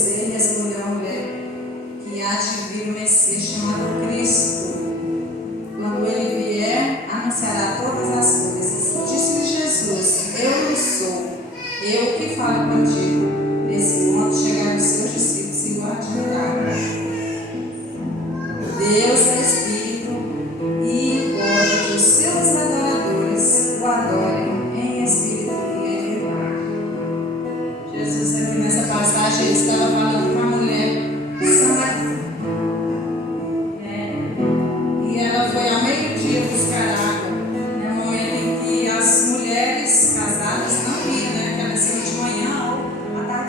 você e respondeu a mulher que há de vir o Messias chamado Cristo. Quando ele vier, anunciará todas as coisas. Disse-lhe Jesus: Eu sou, eu que falo contigo. Nesse ponto chegaram os seus discípulos e o admiraram. Deus é Espírito e importa que os seus adoradores o adorem em Espírito e em verdade. Jesus aqui nessa passagem ele estava falando com uma mulher samaritana. E ela foi ao meio-dia buscar água, no momento em que as mulheres casadas não iam, né? Que elas iam de manhã ou à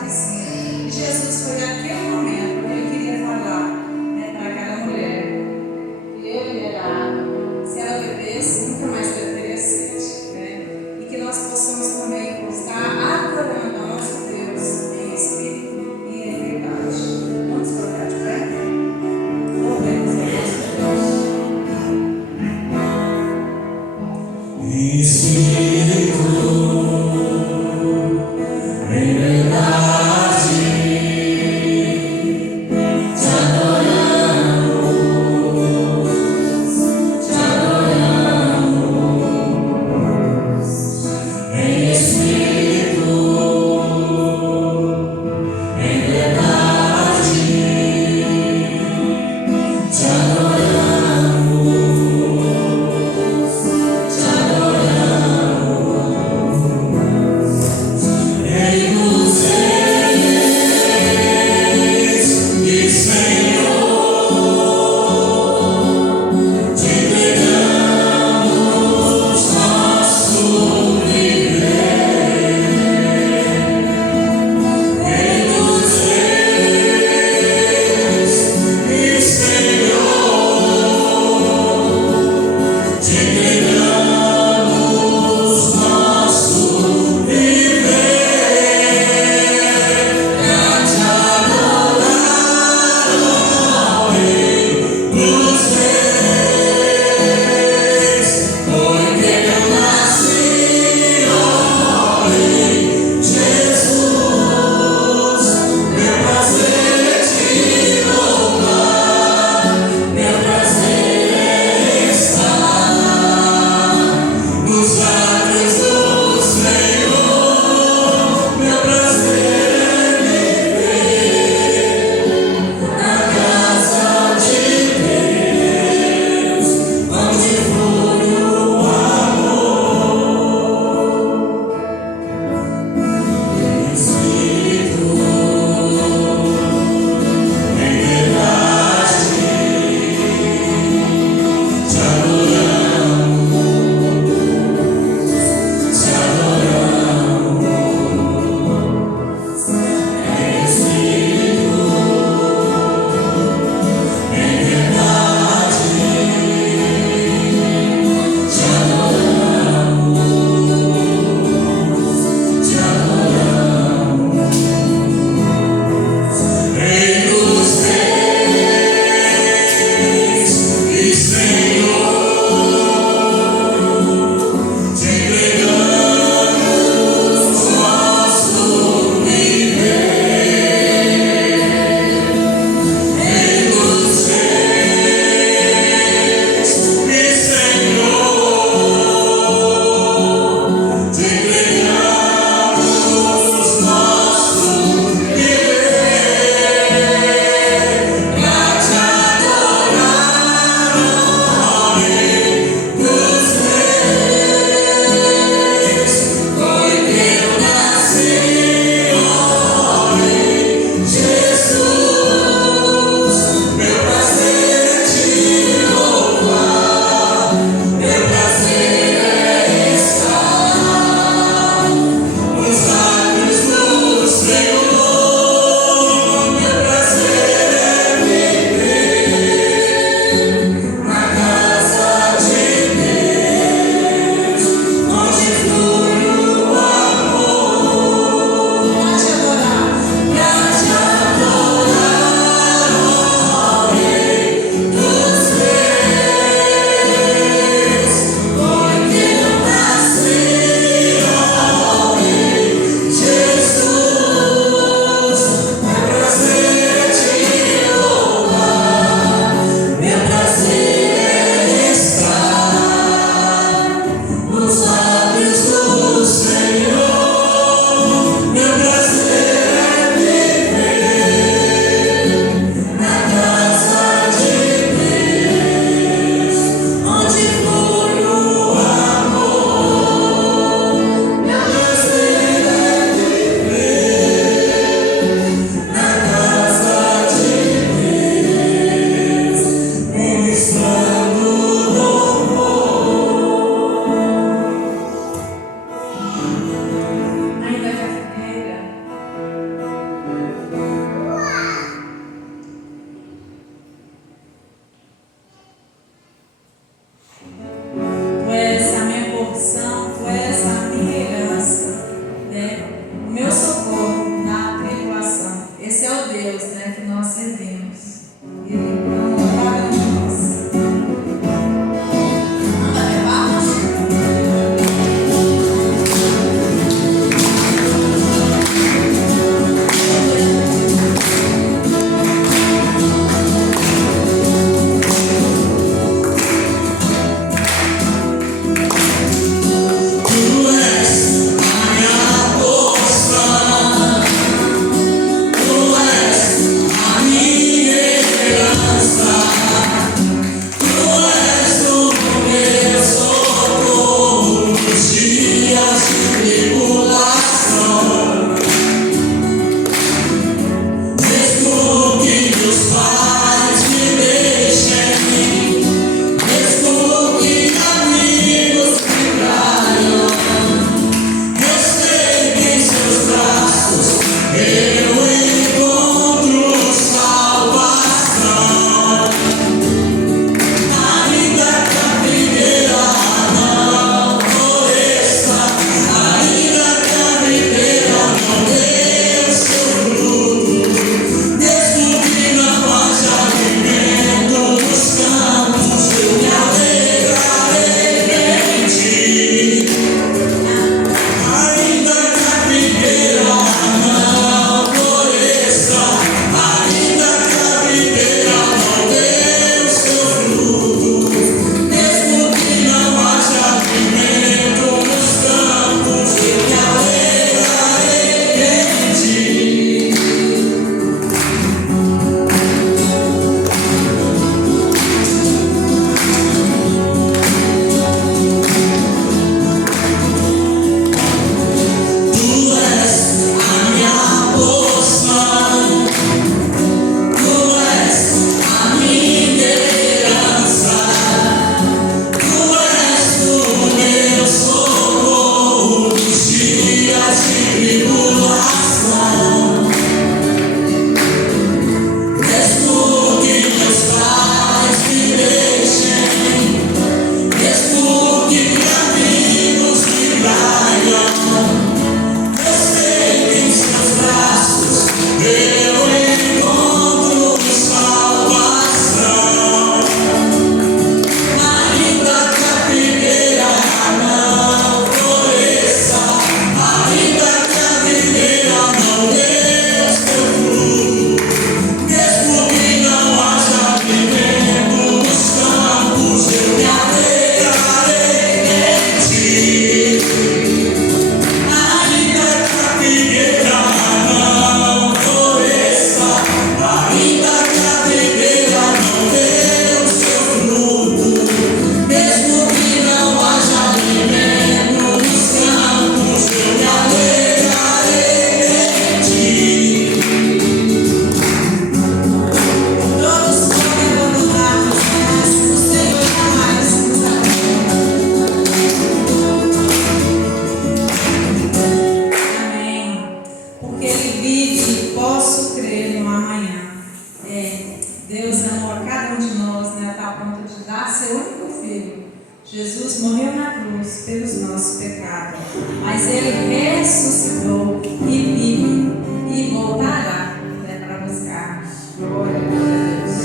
Jesus morreu na cruz pelos nossos pecados, mas Ele ressuscitou e vive e voltará para buscar. Glória a Deus.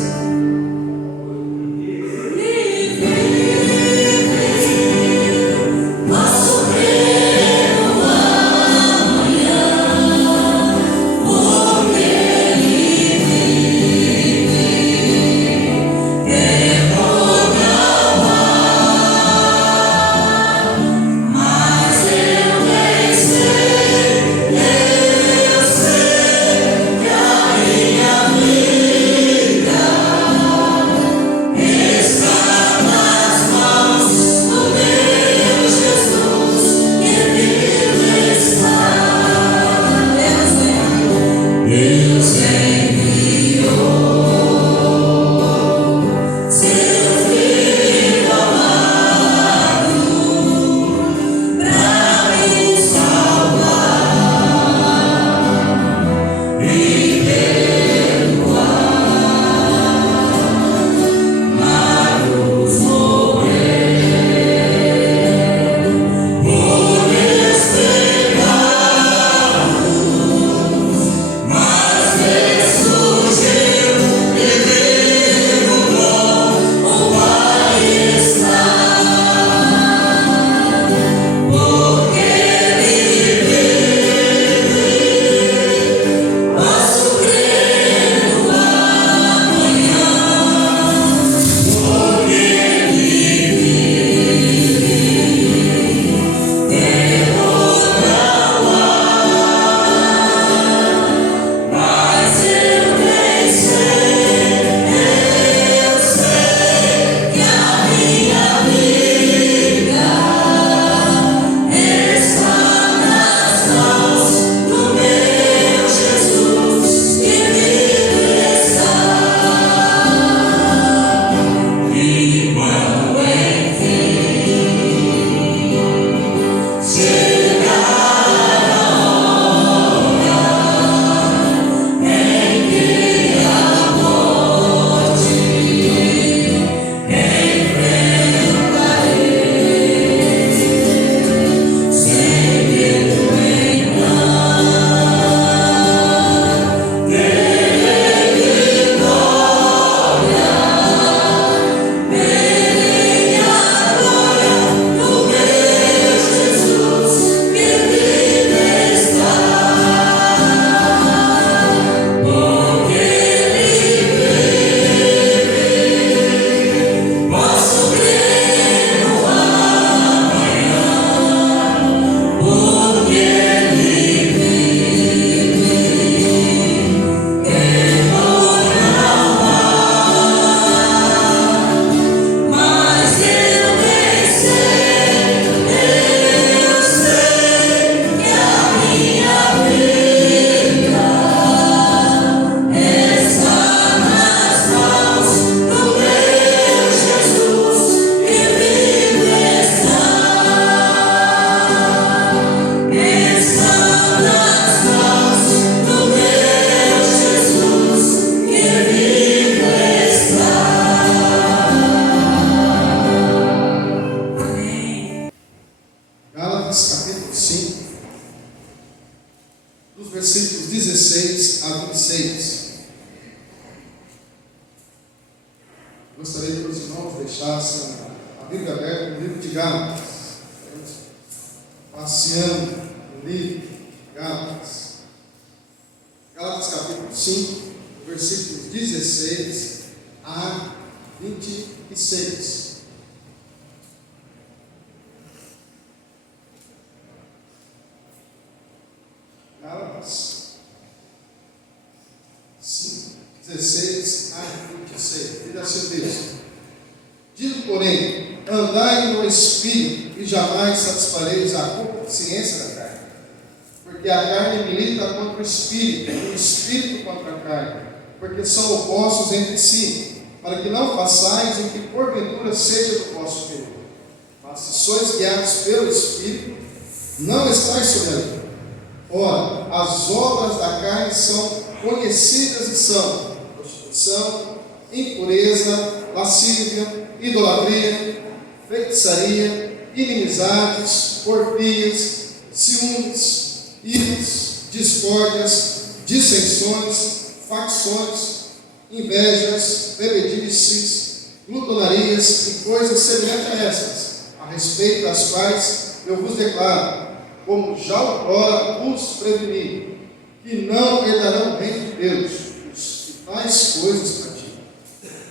Versículos 16 a 26. Gostaria que os irmãos deixassem a Bíblia aberta no livro de Gálatas. Passeando no livro de Gálatas. Gálatas capítulo 5, versículos 16 a 26. Gálatas 5, 16 a 26. Diz assim o texto: digo, porém, andai no Espírito, e jamais satisfareis a concupiscência da carne. Porque a carne milita contra o Espírito, e o Espírito contra a carne, porque são opostos entre si, para que não façais o que porventura seja do vosso querer. Mas se sois guiados pelo Espírito, não estáis sob a lei. Ora, as obras da carne são conhecidas e são prostituição, impureza, lascívia, idolatria, feitiçaria, inimizades, porfias, ciúmes, iras, discórdias, dissensões, facções, invejas, bebedices, glutonarias e coisas semelhantes a estas, a respeito das quais eu vos declaro, como já outrora vos preveni, que não herdarão o reino de Deus os que tais coisas praticam.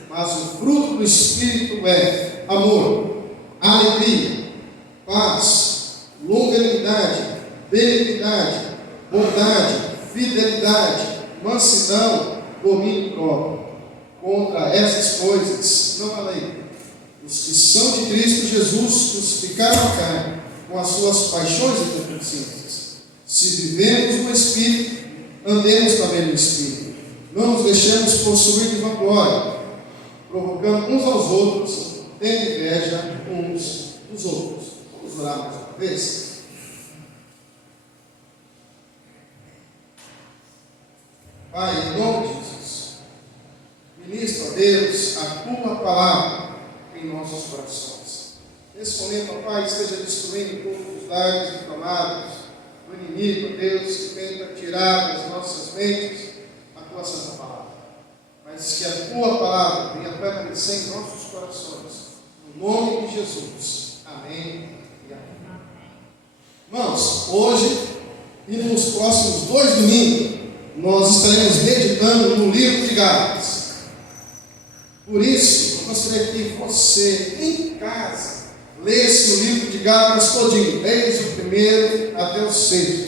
Mas o fruto do Espírito é amor, alegria, paz, longanimidade, benignidade, bondade, fidelidade, mansidão, domínio próprio. Contra essas coisas não há lei. Os que são de Cristo Jesus crucificaram a carne com as suas paixões e concupiscências. Se vivemos no Espírito, andemos também no Espírito. Não nos deixemos possuir de vanglória, provocando uns aos outros, tendo inveja uns dos outros. Vamos orar mais uma vez? Pai, em nome de Jesus, ministra, Deus, a tua palavra em nossos corações. Nesse momento, ó Pai, esteja destruindo todos os dardos inflamados do inimigo, Deus, que tenta tirar das nossas mentes a tua santa palavra. Mas que a tua palavra venha permanecer em nossos corações. No nome de Jesus. Amém e amém. Irmãos, hoje e nos próximos 2 domingos, nós estaremos meditando no livro de Gálatas. Por isso, eu gostaria que você, em casa, lesse o livro de Gálatas todinho, desde o primeiro até o 6.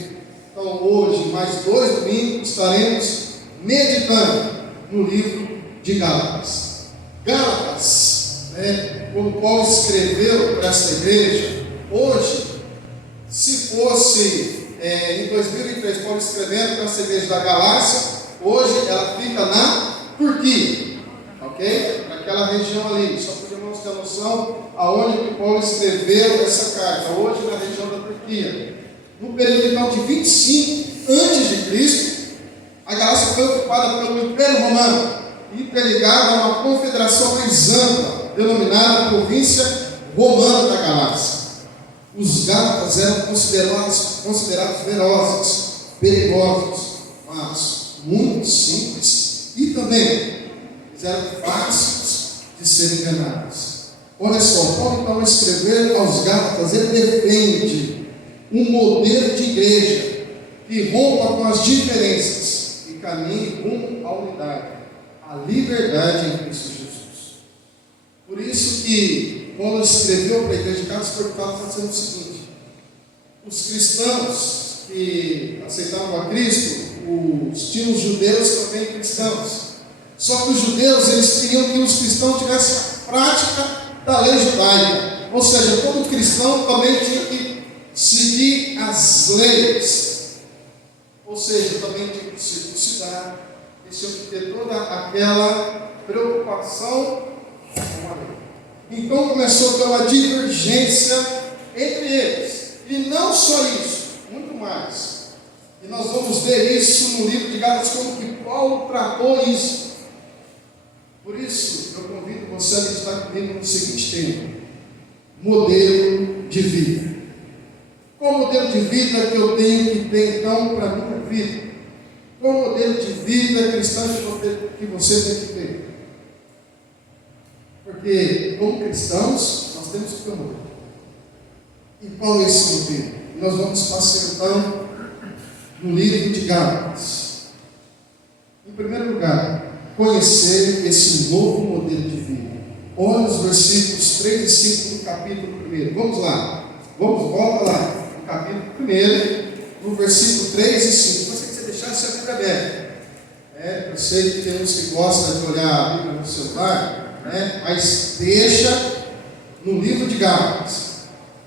Então, hoje, mais 2 domingos, estaremos meditando no livro de Gálatas. Gálatas, como Paulo escreveu para esta igreja, hoje, se fosse em 2003, Paulo escrevendo para essa igreja da Galácia, hoje ela fica na Turquia, ok? Naquela região ali, só para os irmãos terem noção aonde que Paulo escreveu essa carta, hoje na região da Turquia. No período então de 25 a.C., a Galácia foi ocupada pelo Império Romano, interligada a uma confederação mais ampla, denominada Província Romana da Galácia. Os gálatas eram considerados ferozes, perigosos, mas muito simples e também eles eram fáceis de serem enganados. Olha só, Paulo então escrever aos gálatas, ele defende um modelo de igreja que rompa com as diferenças e caminhe rumo à unidade, à liberdade em Cristo Jesus. Por isso que Paulo escreveu para a igreja de Gálatas, porque estava fazendo o seguinte: os cristãos que aceitavam a Cristo, tinham os judeus também cristãos. Só que os judeus, eles queriam que os cristãos tivessem a prática da lei judaica. Ou seja, todo cristão também tinha que seguir as leis. Ou seja, também tinha que circuncidar, tinha que ter toda aquela preocupação com a lei. Então começou a ter uma divergência entre eles. E não só isso, muito mais. E nós vamos ver isso no livro de Gálatas, como que Paulo tratou isso. Por isso, eu convido você a meditar comigo no seguinte tema: modelo de vida. Qual modelo de vida que eu tenho que ter então para a minha vida? Qual modelo de vida cristã que você tem que ter? Porque, como cristãos, nós temos que ter um modelo. E qual é esse modelo? E nós vamos passar então no livro de Gálatas. Em primeiro lugar, conhecer esse novo modelo de vida. Olha os versículos 3 e 5 do capítulo 1. Vamos lá. Volta lá. No capítulo 1, no versículo 3 e 5. Você que você deixasse a Bíblia aberta. Eu sei que tem uns que gostam de olhar a Bíblia no celular, mas deixa no livro de Gálatas.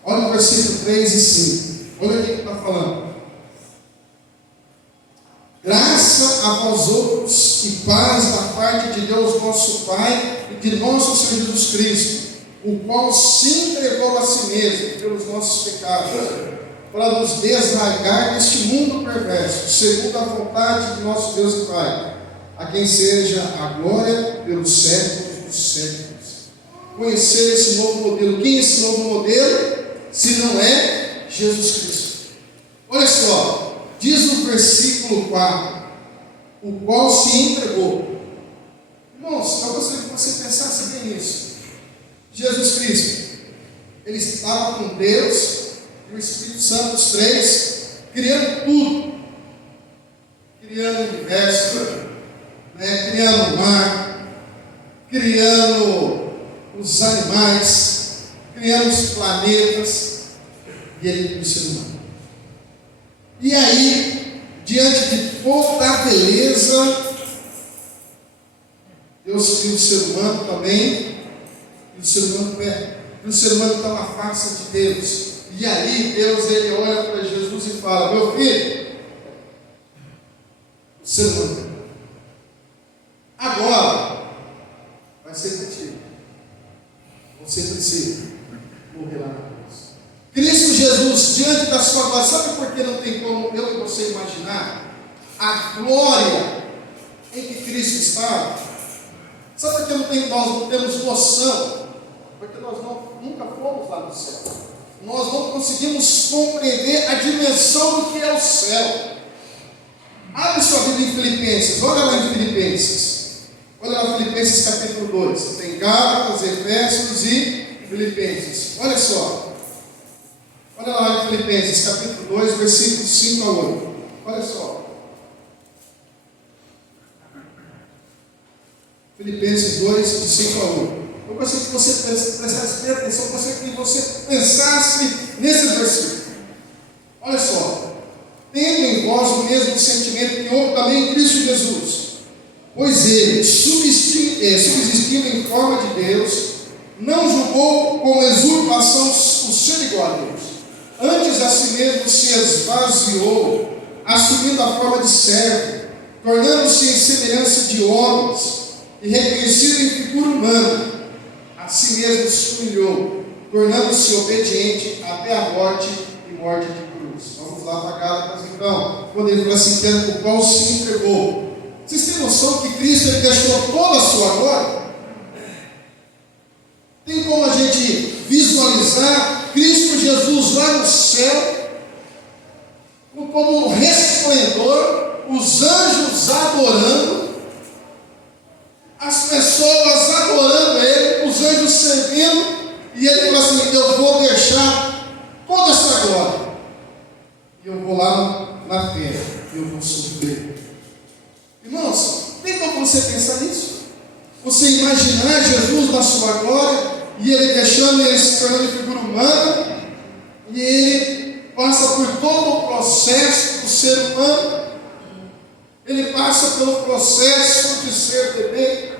Olha o versículo 3 e 5. Olha o que está falando. Graça a vós outros e paz da parte de Deus nosso Pai e de nosso Senhor Jesus Cristo, o qual se entregou a si mesmo pelos nossos pecados, para nos desarraigar deste mundo perverso, segundo a vontade de nosso Deus e Pai, a quem seja a glória pelos séculos dos séculos. conhecer esse novo modelo. Quem é esse novo modelo? Se não é Jesus Cristo. Olha só, diz o versículo 4, o qual se entregou. Irmãos, eu gostaria que você pensasse bem nisso. Jesus Cristo, ele estava com Deus e o Espírito Santo, os três, criando tudo. Criando o universo, criando o mar, criando os animais, criando os planetas, e ele criou o ser humano. E aí, diante de toda a beleza, Deus criou o ser humano também, e o ser humano perde, e o ser humano está na face de Deus. E aí Deus, ele olha para Jesus e fala: meu filho, o ser humano agora vai ser contigo. Você precisa morrer lá na cruz. Cristo Jesus, diante da sua glória, sabe por que não tem como eu e você imaginar a glória em que Cristo estava? Sabe por que nós não temos noção? Porque nós nunca fomos lá no céu. Nós não conseguimos compreender a dimensão do que é o céu. Abre sua Bíblia em Filipenses, olha lá em Filipenses. Olha lá Filipenses capítulo 2. Tem Gálatas, Efésios e Filipenses. Olha só. Olha lá em Filipenses capítulo 2, versículos 5 a 8. Olha só. Filipenses 2, de 5 a 8. Eu gostaria que você prestasse atenção, eu gostaria que você pensasse nesse versículo. Olha só. Tendo em vós o mesmo sentimento que houve também em Cristo Jesus, pois ele, subsistindo em forma de Deus, não julgou como usurpação o ser igual a Deus. Antes a si mesmo se esvaziou, assumindo a forma de servo, tornando-se em semelhança de homens, e reconhecido em figura humana. A si mesmo se humilhou, tornando-se obediente até a morte e morte de cruz. Vamos lá para Gálatas então, quando ele fala assim, o qual se entregou. Vocês têm noção que Cristo ele deixou toda a sua glória? Tem como a gente visualizar Cristo Jesus lá no céu, como um resplendor, os anjos adorando, as pessoas adorando Ele, os anjos servindo, e Ele fala assim: eu vou deixar toda essa glória, e eu vou lá na terra, e eu vou sofrer. Irmãos, tem como você pensar nisso? Você imaginar Jesus na sua glória, e Ele deixando Ele se tornando figura humana, e Ele passa por todo o processo do ser humano, Ele passa pelo processo de ser bebê,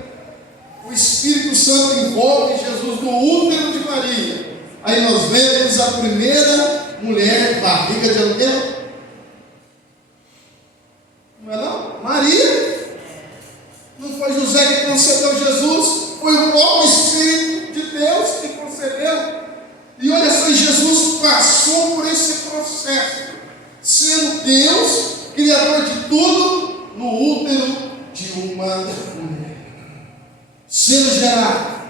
o Espírito Santo envolve Jesus no útero de Maria. Aí nós vemos a primeira mulher, barriga de aluguel. Não é não? Maria. Não foi José que concebeu Jesus, foi o próprio Espírito de Deus que concebeu. E olha só, Jesus passou por esse processo, sendo Deus, Criador de tudo, no útero de uma mulher, sendo gerado.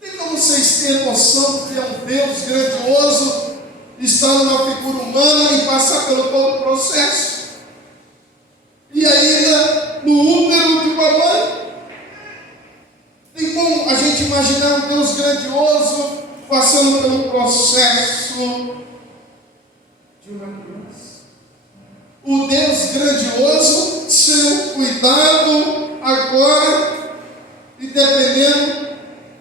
Tem como vocês terem noção que é um Deus grandioso, está numa figura humana e passar pelo todo o processo? E ainda no útero de uma mãe. Tem como a gente imaginar um Deus grandioso passando pelo processo de uma criança? O Deus grandioso sendo cuidado agora e dependendo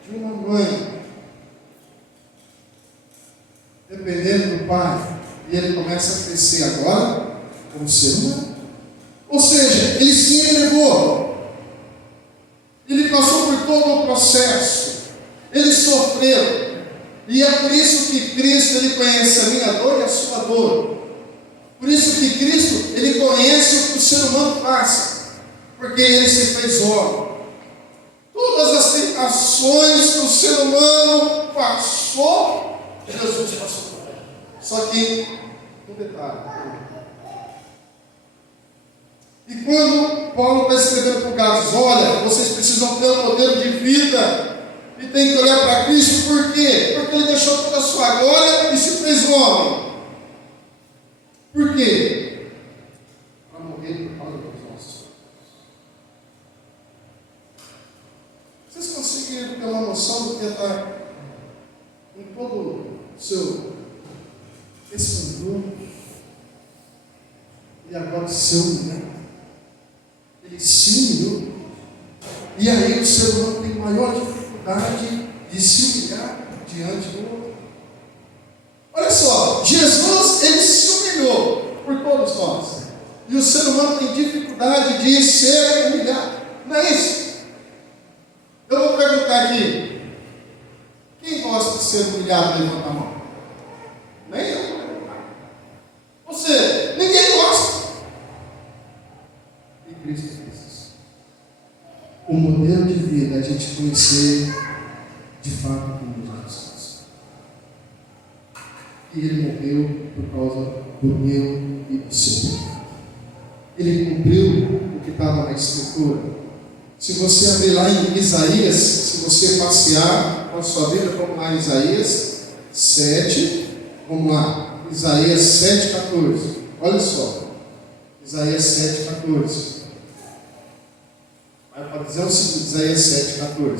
de uma mãe, dependendo do pai, e ele começa a crescer agora como ser humano. Ou seja, ele se entregou, ele passou por todo o processo, ele sofreu, e é por isso que Cristo ele conhece a minha dor e a sua dor. Por isso que Cristo ele conhece o que o ser humano passa, porque ele se fez homem. Todas as tentações que o ser humano passou, Jesus passou por ela. Só que um detalhe. E quando Paulo está escrevendo para o Gálatas, olha, vocês precisam ter um modelo de vida e tem que olhar para Cristo, por quê? Porque Ele deixou toda a sua glória e se fez homem. Por quê? Para morrer por causa dos nossos pecados. Vocês conseguiram ter uma noção do que está em todo o seu esplendor? E agora se humilhar. Ele se humilhou. E aí o ser humano tem maior dificuldade de se humilhar diante do outro. Olha só, Jesus, ele se humilhou por todos nós. E o ser humano tem dificuldade de ser humilhado. Não é isso? Eu vou perguntar aqui. Quem gosta de ser humilhado? Levanta a mão. Nem eu. Ou seja, ninguém gosta. E Cristo fez isso. O modelo de vida é a gente conhecer de fato como Jesus. E Ele morreu por causa do meu e do seu pecado. Ele cumpriu o que estava na Escritura. Se você abrir lá em Isaías, se você passear com a sua vida, vamos lá em Isaías 7, vamos lá, Isaías 7,14. Olha só, Isaías 7,14. Vai para dizer o seguinte, Isaías 7,14.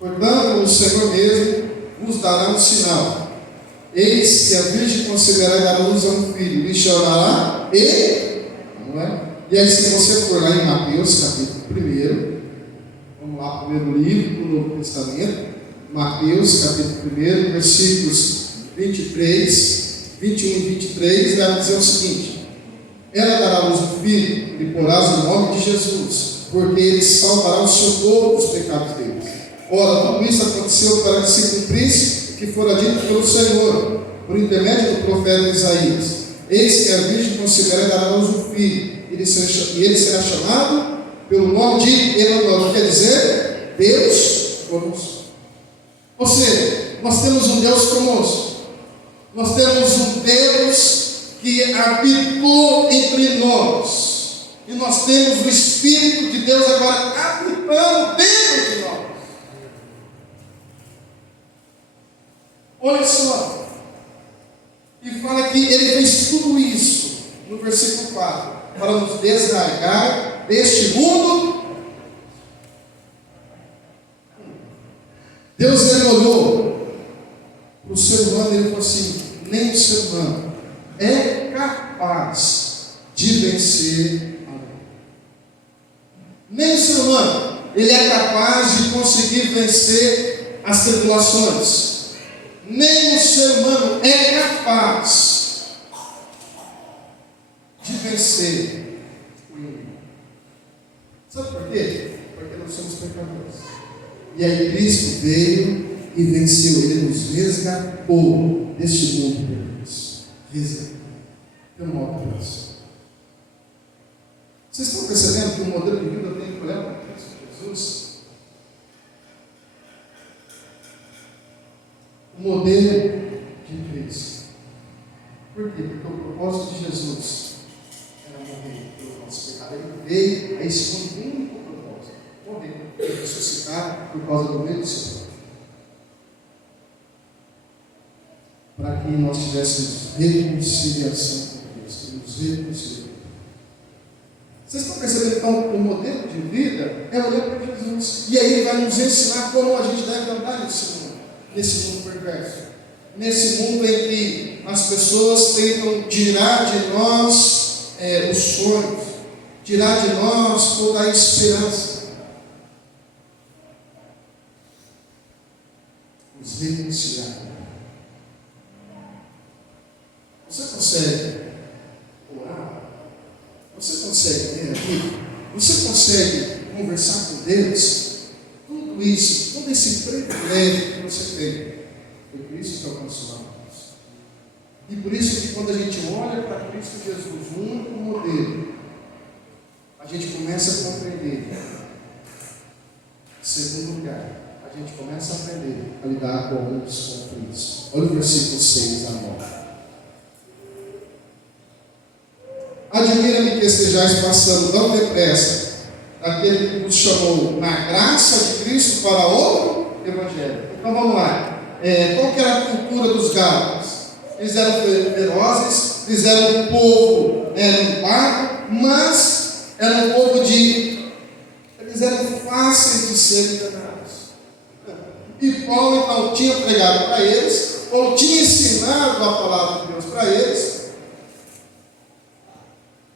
Portanto, o Senhor mesmo vos dará um sinal. Eis que a Virgem conceberá e dará luz a um filho, lhe chorará não é? E aí, se você for lá em Mateus, capítulo 1, vamos lá, primeiro livro do Novo Testamento, Mateus, capítulo 1, versículos 23, 21 e 23, vai dizer o seguinte: ela dará luz um filho, e porás o nome de Jesus, porque ele salvará o seu povo dos pecados deles. Ora, tudo isso aconteceu para que se cumprisse que fora dito pelo Senhor, por intermédio do profeta Isaías. Eis que a Virgem conceberá e dará luz um filho, e ele será chamado pelo nome de Emanuel, quer dizer, Deus conosco. Ou seja, nós temos um Deus conosco. Nós temos um Deus que habitou entre nós. E nós temos o Espírito de Deus agora habitando dentro de nós. Olha só. E fala que ele fez tudo isso, no versículo 4, para nos desarraigar deste mundo. Deus, ele olhou para o ser humano e ele falou assim: nem o ser humano é capaz de vencer a lei. Nem o ser humano, ele é capaz de conseguir vencer as tribulações. Nem o ser humano é capaz de vencer o inimigo. Sabe por quê? Porque nós somos pecadores. E aí Cristo veio e venceu. Ele nos resgatou deste mundo perverso. Resgatou. Tem uma outra coisa. Vocês estão percebendo que o modelo de vida tem que olhar para Cristo Jesus? O modelo de Cristo. Por quê? Porque o propósito de Jesus era morrer pelo nosso pecado. Ele veio a esse único propósito: morrer e ressuscitar por causa do meu e do seu pecado. Para que nós tivéssemos reconciliação com Cristo. Nos reconciliar. Vocês estão percebendo então o modelo de vida é olhar para Jesus. E aí ele vai nos ensinar como a gente deve andar nesse mundo perverso, nesse mundo em que as pessoas tentam tirar de nós os sonhos, tirar de nós toda a esperança. Nos reconciliar. Você consegue orar? Você consegue ler aqui? Você consegue conversar com Deus? Tudo isso, todo esse privilégio que você tem, foi Cristo que alcançou nós. E por isso que quando a gente olha para Cristo Jesus, o único modelo, a gente começa a compreender. Em segundo lugar, a gente começa a aprender a lidar com os conflitos. Olha o versículo 6 agora. Admira-me que estejais passando tão depressa daquele que nos chamou na graça de Cristo para outro evangelho. Então vamos lá. Qual que era a cultura dos Gálatas? Eles eram ferozes, eles eram um povo bárbaro, mas eram um povo eles eram fáceis de serem enganados. E Paulo então tinha pregado para eles, ou tinha ensinado a palavra de Deus para eles,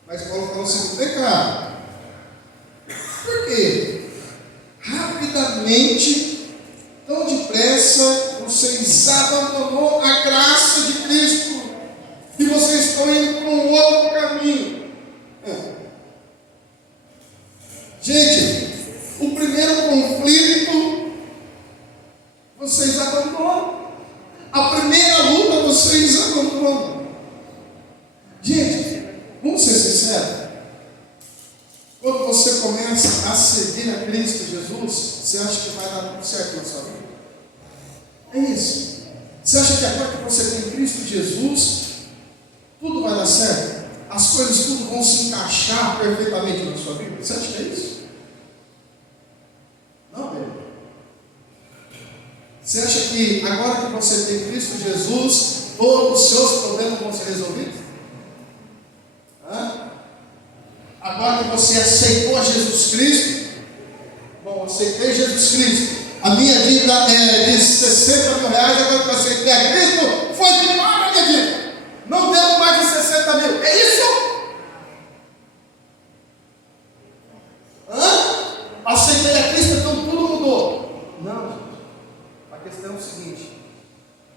mas Paulo falou assim: pecado. Por quê? Rapidamente, tão depressa, vocês abandonou a graça de Cristo e vocês estão indo para um outro caminho. Gente, o primeiro conflito vocês abandonam. A primeira luta vocês abandonam. Gente, vamos ser sinceros. Quando você começa a seguir a Cristo Jesus, você acha que vai dar tudo certo na sua vida? É isso. Você acha que agora que você tem Cristo Jesus, tudo vai dar certo? As coisas tudo vão se encaixar perfeitamente na sua vida? Você acha que é isso? Não, meu. Você acha que agora que você tem Cristo Jesus, todos os seus problemas vão ser resolvidos? Agora que você aceitou Jesus Cristo, bom, aceitei Jesus Cristo, a minha dívida é de 60 mil reais, agora que eu aceitei a Cristo, foi de paga a minha dívida, não devo mais de 60 mil, é isso? Aceitei a Cristo, então tudo mudou. Não, gente, a questão é o seguinte: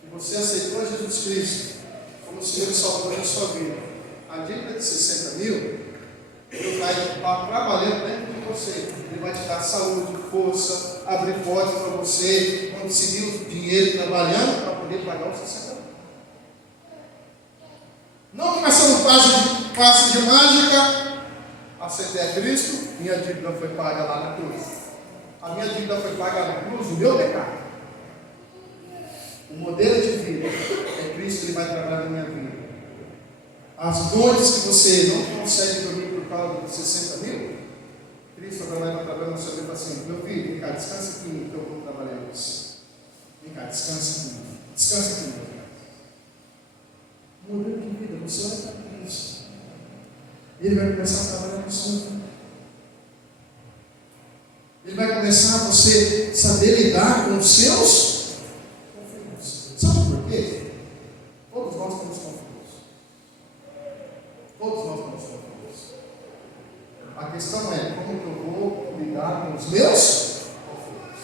que você aceitou Jesus Cristo como Senhor e Salvador da sua vida, a dívida de 60 mil, Ele vai estar trabalhando dentro de você. Ele vai te dar saúde, força, abrir portas para você, conseguir o dinheiro trabalhando para poder pagar os 60 mil. Não que vai ser um passe de mágica. Aceitei a Cristo, minha dívida foi paga lá na cruz. A minha dívida foi paga na cruz, o meu pecado. O modelo de vida é Cristo, Ele vai trabalhar na minha vida. As noites que você não consegue dormir por causa de 60 mil, Cristo vai trabalhar na sua vida e fala assim: meu filho, vem cá, descansa aqui que eu vou trabalhar em você. Vem cá, descansa aqui. Descansa aqui, meu filho. Modelo de vida, você vai para Cristo. Ele vai começar a trabalhar na sua vida. Ele vai começar a você saber lidar com os seus conflitos. Sabe por quê? Todos nós temos conflitos. Todos nós temos conflitos. A questão é como que eu vou lidar com os meus conflitos.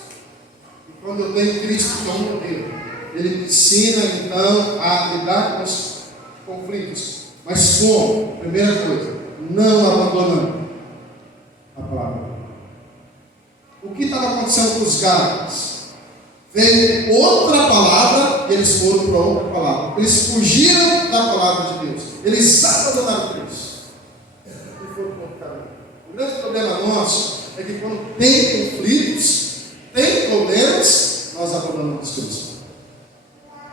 E quando eu tenho Cristo como modelo, Ele me ensina então a lidar com os conflitos. Mas como? Primeira coisa, não abandonando a palavra. O que estava acontecendo com os Gálatas? Veio outra palavra e eles foram para outra palavra. Eles fugiram da palavra de Deus. Eles abandonaram Deus. E foram para outro caminho. O grande problema nosso é que quando tem conflitos, tem problemas, nós abandonamos Deus.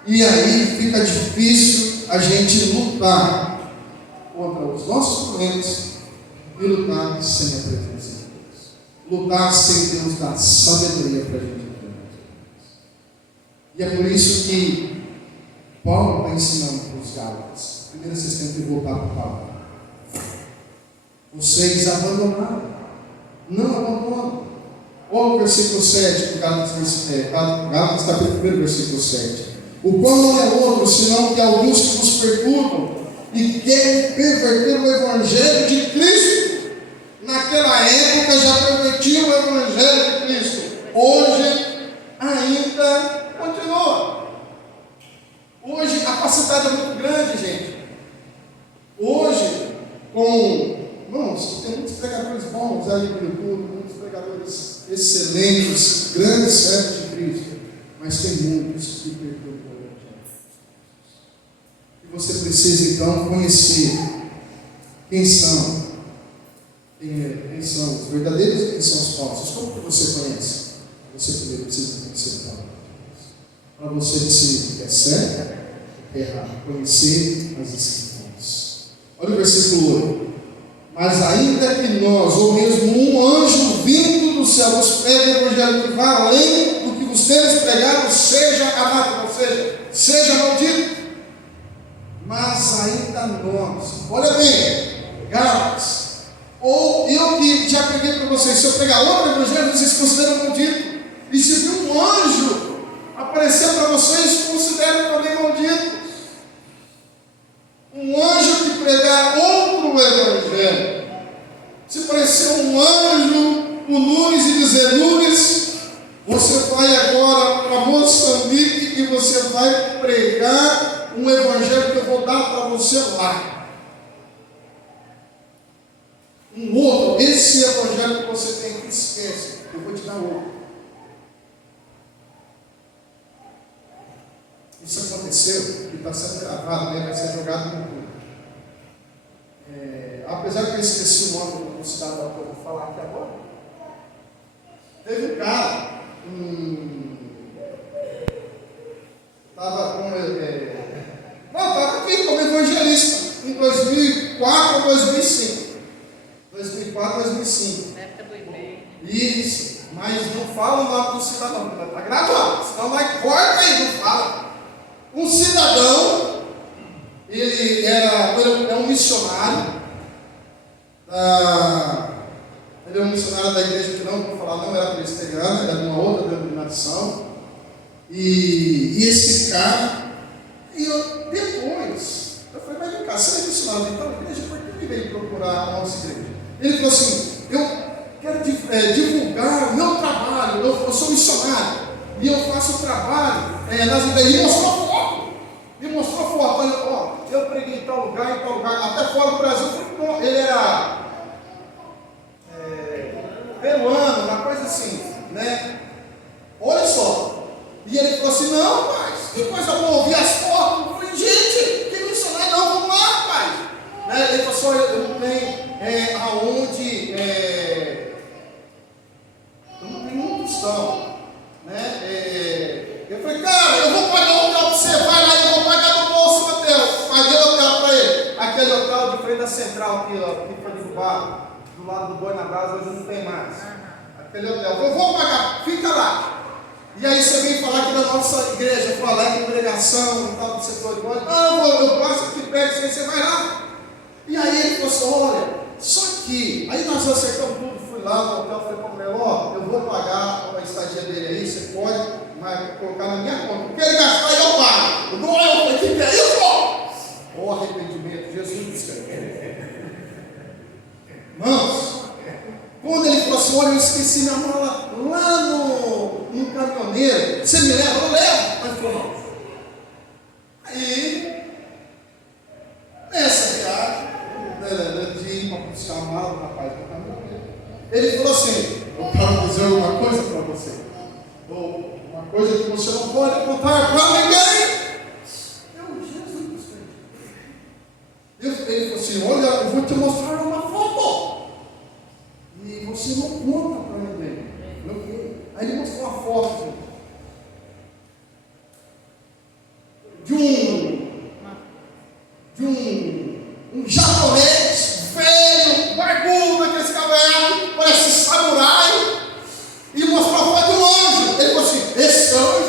E aí fica difícil a gente lutar contra os nossos problemas e lutar sem a presença de Deus. Lutar sem Deus dar sabedoria para a gente. E é por isso que Paulo está ensinando para os Gálatas. Primeiro vocês têm que voltar para a palavra. Vocês abandonaram. Não abandonam. Olha o versículo 7 do Gálatas capítulo 1, versículo 7. O qual não é outro, senão que alguns que nos perturbam e querem perverter o Evangelho de Cristo. Naquela época já pervertiam o Evangelho de Cristo. Hoje ainda continua. Hoje a facilidade é muito grande, gente. Hoje, irmãos, tem muitos pregadores bons aí no YouTube, muitos pregadores excelentes, grandes servos de Cristo, mas tem muitos que perturbam o Evangelho. E você precisa então conhecer quem são os verdadeiros e quem são os falsos. Como que você conhece? Você primeiro precisa conhecer a palavra de Deus. Para você decidir o que é certo, o que é errado. Conhecer as Escrituras. Olha o versículo 8. Mas ainda que nós, ou mesmo um anjo vindo do céu, nos pregue o evangelho que vai além do que vos temos pregado, seja anátema, ou seja maldito. Mas ainda nós, olha bem, Gálatas, ou eu que já preguei para vocês, se eu pegar outro evangelho, vocês consideram maldito. E se vir um anjo aparecer para vocês, consideram também malditos. Um anjo que pregar outro evangelho, se aparecer um anjo, o Nunes, e dizer: Nunes, você vai agora para Moçambique e você vai pregar um evangelho que eu vou dar para você lá. Um outro, esse evangelho que você tem aqui, esquece, eu vou te dar outro. Isso aconteceu, que está sendo gravado, né? Vai ser jogado no YouTube. Apesar que eu esqueci o nome do cidadão que eu vou falar aqui agora, teve um cara, estava aqui como evangelista, em 2004 ou 2005. 2004, 2005. Na época do e-mail. Isso, mas não fala o nome do cidadão, porque está gravado, senão vai, corta aí, não fala. Um cidadão, ele é um missionário, ele é um missionário da igreja que não vou falar, não era presbiteriana, era de uma outra denominação. E esse cara, depois, eu falei: mas vem cá, você é missionário de tal igreja, por que ele veio procurar a nossa igreja? Ele falou assim: eu quero divulgar o meu trabalho, eu sou missionário, e eu faço o trabalho nas igrejas. E mostrou foto, ó, eu preguei em tal lugar, até fora do Brasil. Ele era peruano, uma coisa assim, né? Olha só. E ele falou assim: não, rapaz, que coisa boa, ouvir as fotos. Eu falei: gente, que missionário, não, vamos lá, rapaz. Né? Ele falou assim: eu não tenho aonde, eu não tenho um cristão, né? Eu falei: cara, eu vou pagar um hotel para você, vai lá, eu vou pagar do bolso o hotel. Paguei o hotel para ele. Aquele hotel de frente da central aqui, ó, que foi derrubado, do lado do Boi na Brasa, hoje não tem mais. Aquele hotel. Eu vou pagar, fica lá. E aí você vem falar aqui da nossa igreja, falar em congregação e tal, do setor de bode. Não, eu passo aqui perto, você vai lá. E aí ele falou assim: olha, só que, aí nós acertamos tudo, fui lá no hotel, falei para a mulher: ó, eu vou pagar uma estadia dele aí, você pode colocar na minha conta. Porque ele gastar, eu pago. Não é eu, falei: que é isso? O arrependimento, Jesus do céu. Irmãos, quando ele falou assim: olha, eu esqueci minha mala lá no caminhoneiro, você me leva? Eu levo. Mas falou: não. Aí, nessa viagem, de ir para buscar a mala do rapaz do caminhoneiro, ele falou assim: eu quero dizer uma coisa para você, uma coisa que você não pode contar para ninguém. Ele falou assim: olha, eu vou te mostrar uma foto e você não conta para ninguém. Aí ele mostrou uma foto de um japonês velho, barbudo, aquele cavanhaque, parece samurai, e mostrou a foto de um anjo. Ele falou assim: esse anjo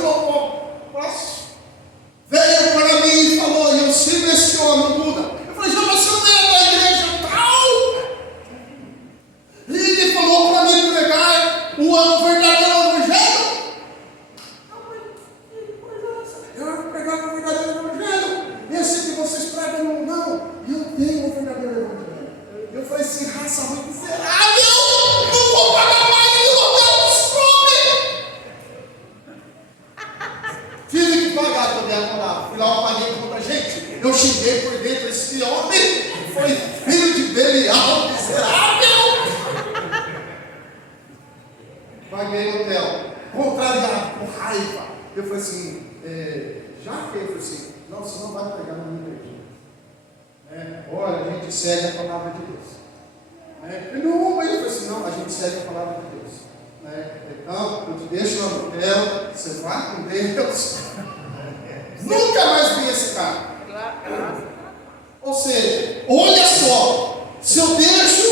veio para mim e falou, e eu sigo esse homem, Buda. Eu falei: já você não é da igreja tal? E ele falou para mim pregar o verdadeiro evangelho. Eu vou pregar o verdadeiro evangelho. Esse que vocês pregam, não. Eu tenho o verdadeiro evangelho. Eu falei assim: raça muito miserável, não vou pagar mais nenhum hotel, desculpe. Tive que pagar para minha moral. Fui lá, eu paguei contra a gente. Eu xinguei por dentro: esse homem foi filho de Belial, miserável. Paguei o hotel, contrariado, com raiva. Eu falei assim: já que ele falou assim: não, você não vai pegar na minha igreja. Olha, a gente segue a palavra de Deus. Ele falou assim: não, a gente segue a palavra de Deus. Então, eu te deixo lá no hotel, você vai com Deus. Nunca mais vi esse cara. Ou seja, olha só, se eu deixo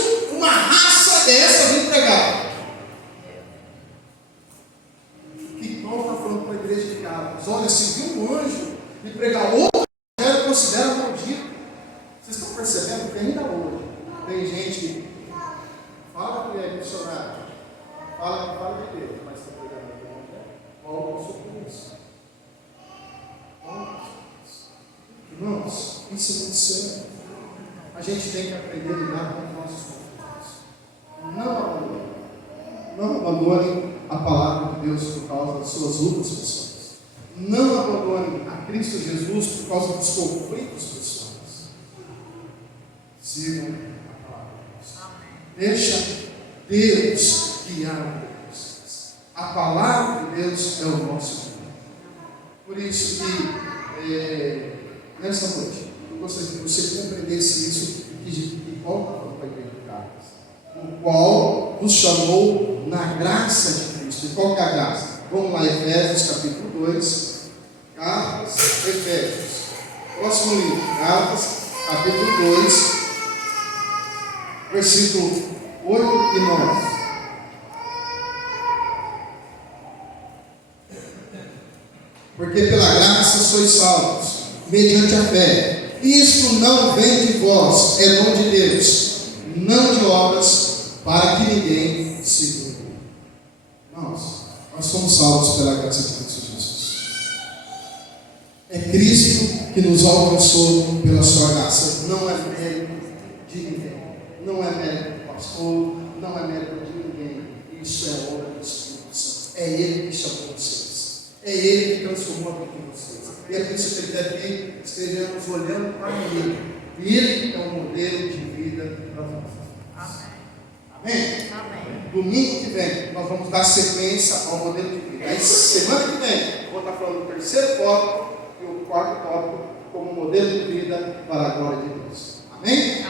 acontecer. A gente tem que aprender a lidar com os nossos conflitos. Não abandone. Não abandone a palavra de Deus por causa das suas lutas pessoais. Não abandone a Cristo Jesus por causa dos conflitos pessoais. Sigam a palavra de Deus. Deixa Deus guiar vocês. A palavra de Deus é o nosso guia. Por isso que nessa noite eu gostaria que você compreendesse isso e que Paulo está falando para a igreja de Gálatas, o qual nos chamou na graça de Cristo. E qual que é a graça? Vamos lá, Efésios capítulo 2. Gálatas, Efésios. Próximo livro, Gálatas capítulo 2, versículo 8 e 9. Porque pela graça sois salvos, mediante a fé. Isto não vem de vós, é dom de Deus, não de obras, para que ninguém se glorie. Nós somos salvos pela graça de Cristo Jesus. É Cristo que nos alcançou pela sua graça. Não é mérito de ninguém. Não é mérito do pastor, não é mérito de ninguém. Isso é obra do Espírito Santo. É Ele que chamou vocês. É Ele que transformou a vida de vocês. E é por isso que Ele quer que estejamos olhando para Ele. Ele é um modelo de vida para nós. Amém? Amém? Domingo que vem, nós vamos dar sequência ao modelo de vida. Aí, semana que vem, eu vou estar falando do terceiro tópico e o quarto tópico como modelo de vida para a glória de Deus. Amém?